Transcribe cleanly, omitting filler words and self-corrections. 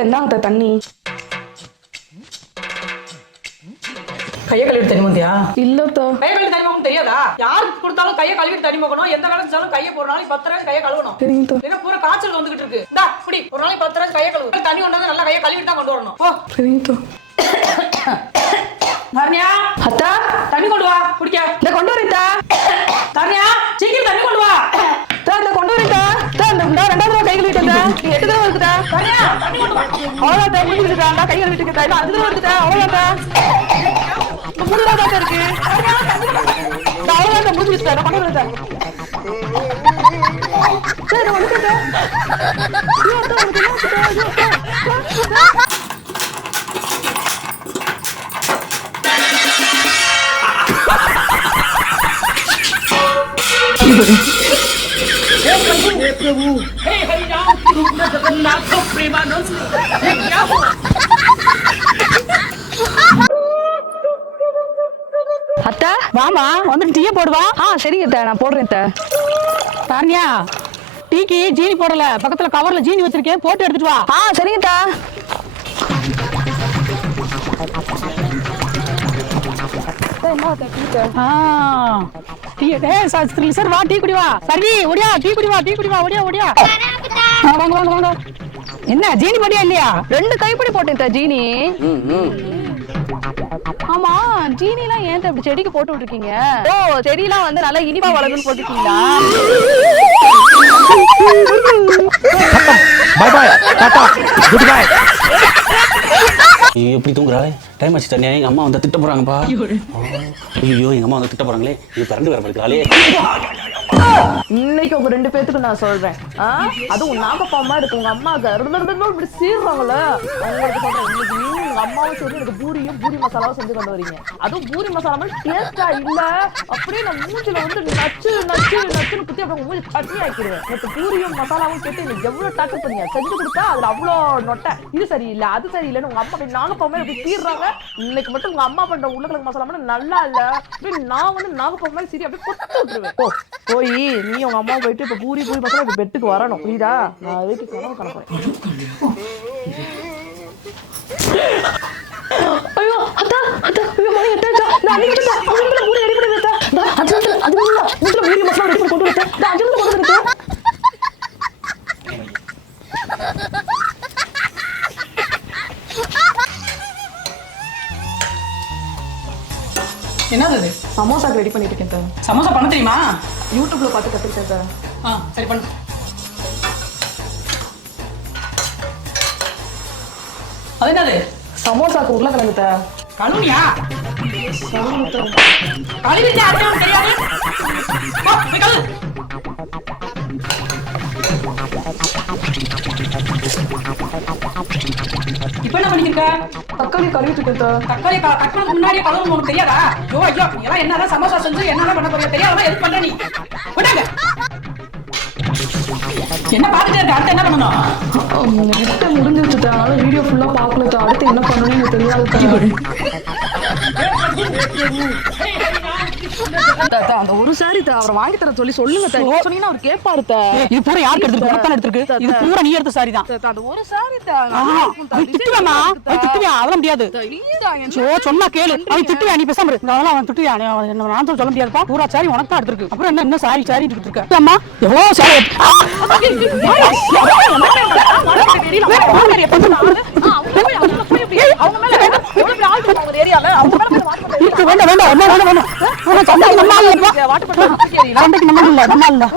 இந்தாங்க தண்ணி. கையை கழுவிட்டு தண்ணி மோந்தியா? இல்லத்தா. கையை கழுவி தண்ணி மோகணும் தெரியாதா? யாருக்கு கொடுத்தாலும் கையை கழுவிட்டு தண்ணி மோகணும். எந்த காலத்துக்கு கையை ஒரு நாளைக்கு 10 தடவை கையை கழுவணும். சரிங்க. ஏன்னா பூரா காய்ச்சல் வந்துகிட்டு இருக்கு. இந்தா குடி, ஒரு நாளைக்கு 10 தடவை கையை கழுவு. தண்ணி கொண்டாந்து நல்லா கையை கழுவிட்டு தான் கொண்டு வரணும். ஓ சரிங்க. தரணியா, அத்தா தண்ணி கொண்டு வா குடிக்க. இந்த கொண்டு வரேன்டா. தரணியா, சீக்கிரம் தண்ணி கொண்டு வா. இந்த கொண்டு வரேன்டா. இந்த ரெண்டாவது கை கழுவிட்டேன்டா. 8 தடவை வருதுடா. தரணியா, தண்ணி கொண்டு வா. அவ்வளோதான் முடிஞ்சுக்கிட்டா. கை கழுவிட்டுக்கிட்டா. 5 தடவை வருதுடா. அவ்வளோதான். 3 தடவை தான் இருக்கு. அவ்வளோதான் முடிஞ்சுக்கிட்டா. கொண்டு வரேன்டா. சரி வந்துட்டா. हे प्रभु, हे हरि राम, कृष्ण जगन्नाथ प्रेमानंद। ये क्या हुआ? அத்தா வாமா வந்துட்டு டீ போடுவா. சரிங்க அத்தா, நான் போடுறேன் அத்தா. தானியா, டீக்கு ஜீனி போடல, பக்கத்துல கவர்ல ஜீனி வச்சிருக்கேன், போட்டு எடுத்துட்டு வா. சரிங்க அத்தா. சார் வா, டீ குடி வா. சரி ஓடியா, டீ குடி வா, டீ குடி வா, ஓடியா ஓடியா. வாங்க வாங்க வாங்க. என்ன ஜீனி போடியா இல்லையா? 2 கைப்பிடி போட்டேன் ஜீனி. ஆமா, ஜீனி எல்லாம் ஏன் இப்படி செடிக்கு போட்டு விட்டுருக்கீங்க? ஓ, செடியெல்லாம் வந்து நல்லா இனிப்பா வளருன்னு போட்டுருக்கீங்களா? பாய் பாய், டாடா, குட் பை. எப்படி தூங்குறாளே? டைம் ஆச்சு தனியா. எங்க அம்மா வந்து திட்ட போறாங்கப்பா. ஐயோ, எங்க அம்மா வந்து திட்ட போறாங்களே. இது பிறந்து வர படிக்கிறாளே. இன்னைக்கு உங்க 2 பேத்துக்கு நான் சொல்றேன். அதுவும் நாகப்பாமா இருக்கு. உங்க அம்மா இப்படி சீர்றாங்களே, உங்களுக்கு சொல்றேன். இன்னைக்கு நீங்க உங்க அம்மாவும் சரி எனக்கு பூரி மசாலாவும் செஞ்சு கொண்டு வரீங்க. அதுவும் பூரி மசாலா மாதிரி டேஸ்டா இல்ல. அப்படியே நான் மூஞ்சில வந்து நச்சுன்னு குத்தி அப்படியே மூஞ்சி தட்டி ஆக்கிடுவேன். நேற்று பூரியும் மசாலாவும் கேட்டு எனக்கு எவ்வளவு டாக்கர் பண்ணீங்க. செஞ்சு கொடுத்தா அதுல அவ்வளவு நொட்டை. இது சரியில்லை அது சரியில்லைன்னு உங்க அம்மா நாகப்பாமா இப்படி சீர்றாங்க. இன்னைக்கு மட்டும் உங்க அம்மா பண்ற உருளைக்கிழங்கு மசாலா மட்டும் நல்லா இல்ல. அப்படியே நான் வந்து நாகப்பாமா மாதிரி சரி அப்படியே கொத்து விட்டுருவேன். போய் நீ உங்க அம்மா போயிட்டு இப்ப பூரி மசாலா இப்ப பெட்டுக்கு வரணும். புரியுதா? நான் வீட்டுக்கு வரணும் கணக்கு. ஐயோ அத்தா அத்தா, ஐயோ மணி எட்டாச்சா. நான் அன்னைக்கு தான் பூரி ரெடி பண்ணி வைத்தா. அது பூரி மசாலா ரெடி பண்ணி கொண்டு வைத்தேன். நான் அஞ்சு கொண்டு வந்துட்டேன். என்னது இது? சமோசாக்கு ரெடி பண்ணிட்டு இருக்கேன் சார். சமோசா பண்ண தெரியுமா? யூடியூப்ல பார்த்து கத்துக்கிட்டேன் சார். சரி பண்ணு. அது என்னது? சமோசாக்கு உருளைக்கிழங்கு சார். கழுவியா? கழுவிட்டு அர்த்தம் தெரியாது. போ போய் கழுவு. இப்ப என்ன பண்ணிருக்க? தக்காளி கழுவிட்டு இருக்கேன் சார். தக்காளி கட் பண்ணதுக்கு முன்னாடியே கழுவணும் உனக்கு தெரியாதா? ஐயோ நீ எல்லாம் என்னதான் சமோசா செஞ்சு என்னதான் பண்ண போறியா தெரியாதா? எதுக்கு பண்ற நீ? விடாங்க. என்ன பாத்துட்டே இருக்க? அடுத்து என்ன பண்ணணும்? கிட்ட முடிஞ்சிருச்சு. அதனால வீடியோ ஃபுல்லா பாக்கல. அடுத்து என்ன பண்ணணும்னு எனக்கு தெரியாது. அந்த ஒரு சாரி அவரை வாங்கி தர சொல்லி சொல்லுங்க. சொன்னீங்கன்னா அவர் கேட்பாரு. இது பூரா யாருக்கு எடுத்துருக்கு? இது பூரா நீ எடுத்த சாரி தான். அந்த ஒரு சாரி திட்டுவேமா? திட்டுவியா? அதெல்லாம் முடியாது. சொன்னா கேளு. அவன் திட்டுவியா? நீ பேசாம அதெல்லாம் அவன் திட்டுவியா? நான் சொல்ல முடியாதுப்பா. பூரா சாரி உனக்கு தான் எடுத்துருக்கு. அப்புறம் என்ன சாரி இருக்கு? அம்மா எவ்வளவு சாரி வேண்டாம்.